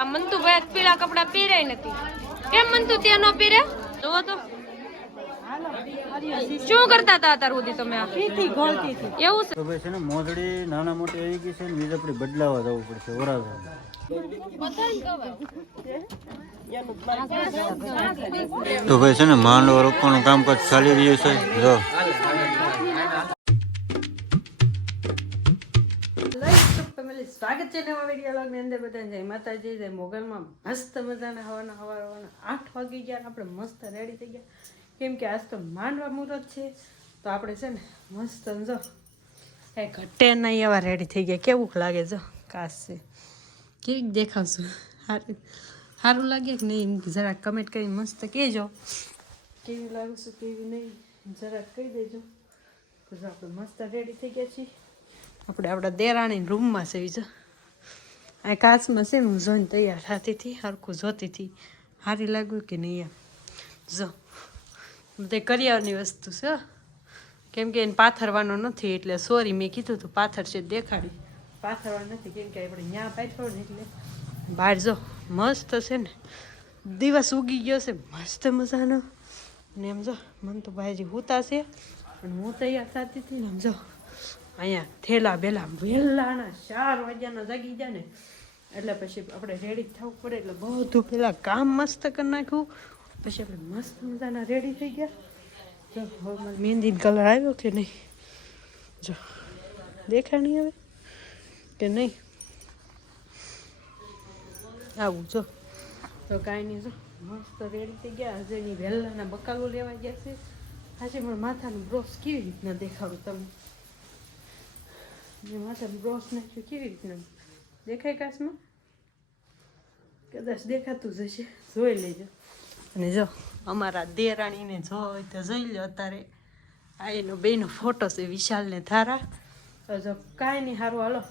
આ મંતુભાઈ પીળા કપડા પહેર્યા નથી. કેમ મંતુ ત્યાં ન પહેરે? જોવો તો. શું કરતા હતા અત્યાર સુધી તમે એવું છે? ભાઈ છે ને મોજડી નાના મોટી આવી ગઈ છે ને બીજ આપણે બદલાવા જવું પડશે વરાછા. તો ભાઈ છે ને માંડવા રોપવાનું કામકાજ ચાલી રહ્યું છે. જો. સ્વાગત છે નવા વિડીયોલોગની અંદર બધા જય માતાજી, જય મોગલમાં. મસ્ત મજાના હવાના હવાના. આઠ વાગી ગયા આપણે મસ્ત રેડી થઈ ગયા. કેમ કે આજ તો માંડવા મુહૂર્ત છે. તો આપણે છે ને મસ્ત જો, એ ઘટે નહીં એવા રેડી થઈ ગયા. કેવું લાગે જો, કાશ છે. કેવી દેખાવશું. સારું સારું લાગે કે નહીં? જરા કમેન્ટ કરી મસ્ત કહેજો. કેવી લાગશું, કેવી નહીં? જરાક કહી દેજો. તો આપણે મસ્ત રેડી થઈ ગયા છીએ. આપણે આપણા દેરાણી રૂમમાં છે જો. આ કાચમાં છે હું જોઈને તૈયાર થતી હતી, હરખું જોતી હતી. સારી લાગ્યું કે નહીં એમ? જો તે કરિયાવરની વસ્તુ છે. કેમ કે એને પાથરવાનો નથી, એટલે સોરી મેં કીધું હતું પાથર છે, દેખાડી. પાથરવાનું નથી, કેમ કે આપણે ત્યાં પાથરો ને એટલે. બહાર જો, મસ્ત છે ને. દિવસ ઉગી ગયો છે, મસ્ત મજાનો. ને એમ જો, મન તો ભાઈજી હુતા છે, પણ હું તૈયાર થતી હતી ને એમ જો. અહીંયા થેલા બેલા વહેલાના ચાર વાગ્યાના જાગી ગયા ને, એટલે પછી આપણે રેડી થવું પડે, એટલે બધું પેલા કામ મસ્ત કરી નાખ્યું. પછી આપણે મસ્ત મજાના રેડી થઈ ગયા. જો, હવે મહેંદી કલર આવ્યો કે નહીં? જો, દેખાય નહીં હવે કે નહીં? આવું, જો. તો કાંઈ નહીં, જો. મસ્ત રેડી થઈ ગયા. હજે ની વહેલાના બકાલો લેવા ગયા છે. આજે મારા માથાનું બ્રોસ કેવી રીતના દેખાડું તમને? મેં માથાનું બ્રોસ નાખ્યું કેવી રીતના દેખાય કાશમાં કદાચ દેખાતું જ હશે જોઈ લેજો અને જો અમારા દેરાણીને જો હોય તો જોઈ લો અત્યારે આ એનો બેનો ફોટો છે વિશાલ ને થારા તો જો કાંઈ નહીં સારું હાલો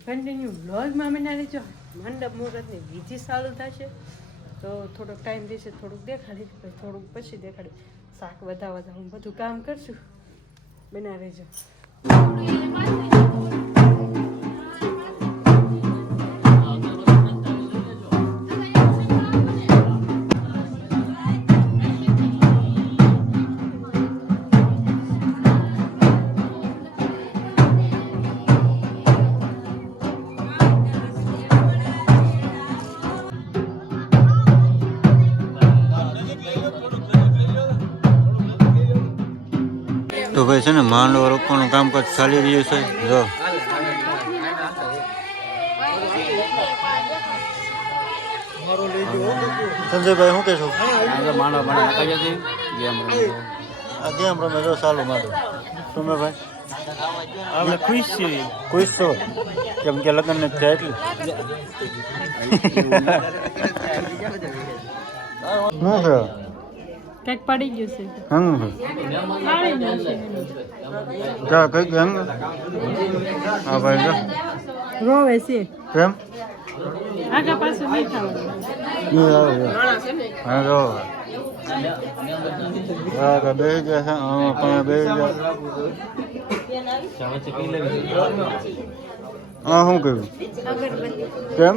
કન્ટિન્યુ વ્લોગમાં મને લેજો મંડપ મુહૂર્તની બીજી ચાલુ થશે તો થોડોક ટાઈમ દેશે થોડુંક દેખાડી પછી થોડુંક પછી દેખાડી શાક વધા વધા હું બધું કામ કરશું બના રહેજો છે ને માંડવા રોપવાનું કામકાજ ચાલી રહ્યું છે. જો. સંજયભાઈ શું કહેશો? ગેમ રમે જો ચાલુ માંડો. તમે ભાઈ આપણે ખુશ છીએ. ખુશ છો? કેમ કે લગ્ન નથી થાય એટલે? શું કંઈક પડી ગયું છે. હંગ પાણી નાખશે જા કઈ ગઈ હંગ હા ભાઈ જો. રોવે છે. કેમ? આગા પાછું નહીં ખાવાનું. નહીં આવે. છે. હા જો હા તો બેસી ગયા છે. હા પણ બેસી ગયા. હા શું કહ્યું કેમ?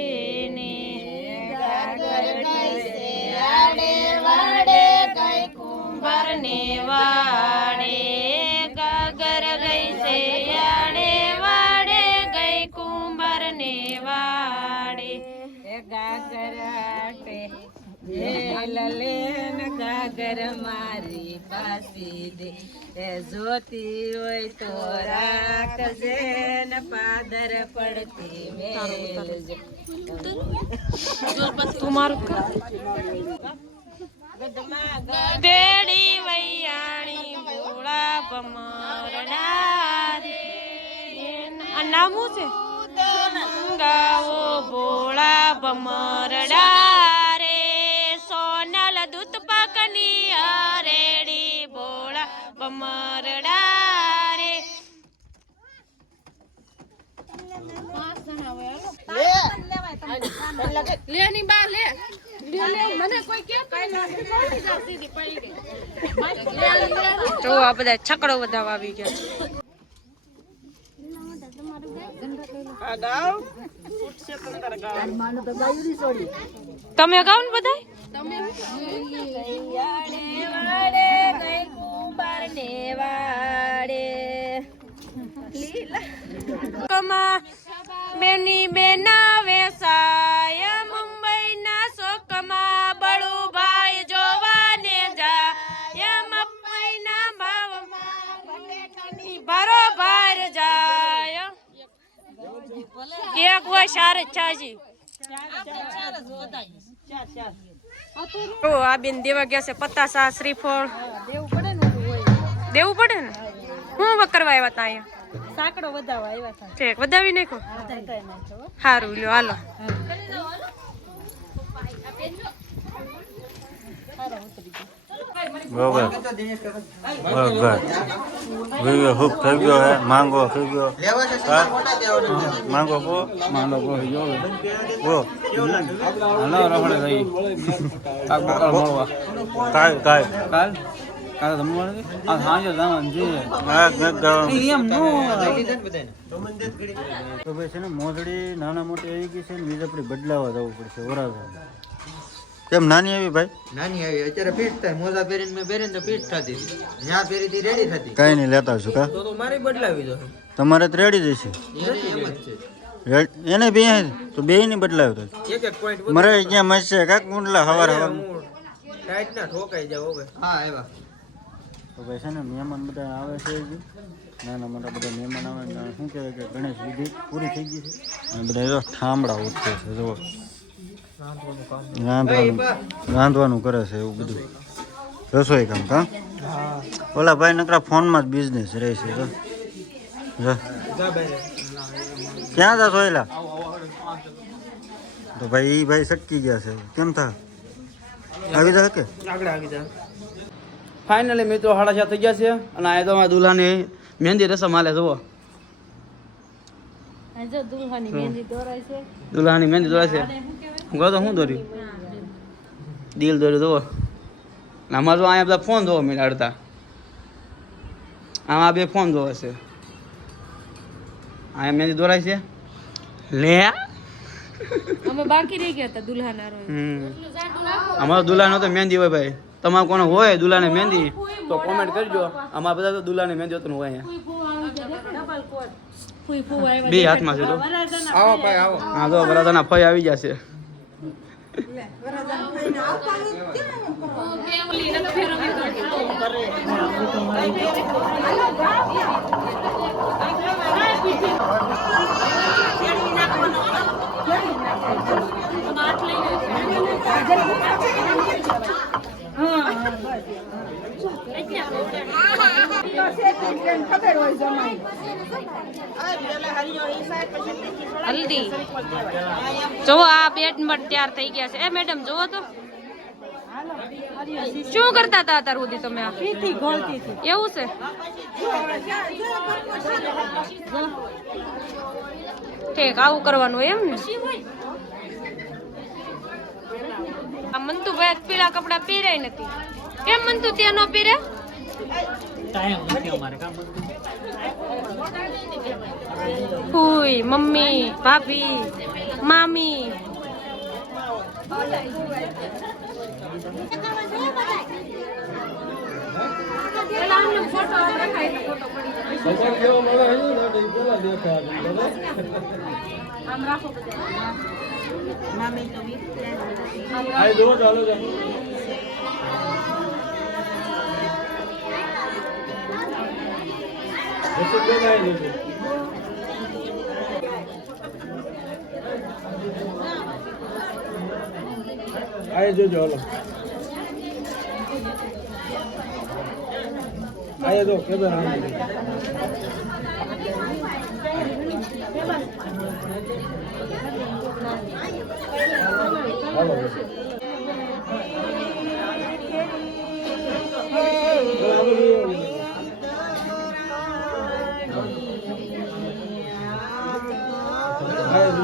ગાગર મારી પાસે દે. એ જોતી હોય તો રાખજે ને પાદર પડતી મેલજે તું મારું બેડી વૈયાણી ભોળા ભમરડા રે આ નામ શું છે? ગાવો ભોળા ભમરડા ભમરડા રે લેની બા લે. લે લે મને કોઈ કે જો આ બધા છકડો વધાવા આવી ગયા તમે ગાવ ને લીલા. કમા બેની બેના વેસાય મુંબઈના શોકમાં બળુભાઈ જોવાને જાય. મમ્મીના ભાવ બરોબર જાય. એક હોય ચાર છાજી ઓ આ બેન દેવા ગયા છે પત્તાસા શ્રીફળ. દેવું પડે ને? હું કરવા આવ્યા તા અહીંયા? સાંકડો વધાવા આવ્યા હતા ઠીક વધાવી નાખો? વધારે કઈ નાખ્યો સારું લ્યો હાલો. બરોબર. બરોબર. વીડિયો ખૂબ થઈ ગયો હે? માંગો થઈ ગયો? હા? માંગો પો માંડો કોઈ ગયો પો હાલો રખડે થઈ કાક બકર મળવા. કાય કાય કાલ? કાલ મળે આ સાંજે જવાનું છે. એમ નો તો ભાઈ છે ને મોજડી નાના મોટી આવી ગઈ છે ને બીજા આપણે બદલાવા જવું પડશે વરાછા. કેમ નાની આવી ભાઈ? નાની આવી અત્યારે ફિટ થાય. મોજા પહેરીને મેં પહેરીને તો ફિટ થતી જ્યાં પહેરી હતી રેડી થતી. કાંઈ નહીં લેતા છું કા? તો મારે બદલાવી દો. તમારે તો રેડી જશે એમ જ છે. એને બે તો બે ની બદલાવ્યો તો. એક એક પોઈન્ટ મરે અહીંયા મસ્ત કાક મુંડલા હવાર હવાર. ટાઈટ ના ઠોકાઈ જાવ હવે હા આવ્યા. તો ભાઈ છે ને મહેમાન બધા આવે છે નાના મોટા બધા મહેમાન આવે શું કહેવાય કે ગણેશ વિધિ પૂરી થઈ ગઈ છે. અને બધા જો ઠામડા ઉઠે છે, જુઓ. રાંધવાનું રાંધવાનું કરે છે એવું બધું. રસોઈ કામ કા? ઓલા ભાઈ નકરા ફોનમાં જ બિઝનેસ રહે છે, જો. ક્યાં જશો સોયલા તો ભાઈ એ ભાઈ સટકી ગયા છે. કેમ થા? આવી જા કે? આગળ આવી જા ફાઇનલી મિત્રો સાડા થઈ ગયા છે અને આ તો અમારા દુલ્હાની મહેંદી રસમ હાલે જુઓ. દુલ્હાની મહેંદી દોરાય છે. દુલ્હાની મહેંદી દોરાય છે. હું તો શું દોર્યું દિલ દોર્યું જુઓ. અમારે જો અહીંયા બધા ફોન જોવા મિલાડતા આમાં આ બે ફોન જોવે છે. અહીંયા મહેંદી દોરાય છે. લે. અમે બાકી રહી ગયા હતા દુલ્હાના હમ. અમારો દુલ્હાનો તો મહેંદી હોય ભાઈ. તમારે કોને હોય દુલાને મહેંદી? તો કોમેન્ટ કરજો. અમારા બધા તો દુલાને મહેંદી હોતું હોય અહીંયા. ફૂઈ ફૂઈ આવ્યા બે હાથમાં છે તો આવો ભાઈ આવો. હા તો બરાદરના ફઈ આવી જશે. હલ્દી. જોવો આ બેટ મટ તૈયાર થઈ ગયા છે. એ મેડમ જોવો તો. શું કરતા હતા અત્યાર સુધી તમે એવું છે? ઠીક આવું કરવાનું એમ ને? આ મંતુભાઈ પીળા કપડા પહેરાય નથી. કેમ મંતુ ત્યાં નો પહેરે ફૂઈ મમ્મી ભાભી મામી. રખાય તો ફોટો પડી જાય આમ રાખો બધા મામી તો આય જોજો હાલો આય જો કેદો નામ હાલો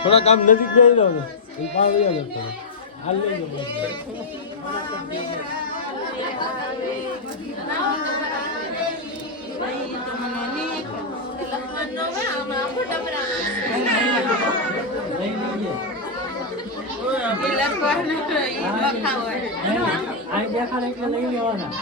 થોડા કામ નજીક જઈ દો ને હાલ લઈ લો આ દેખાડે એટલે લઈ લેવાના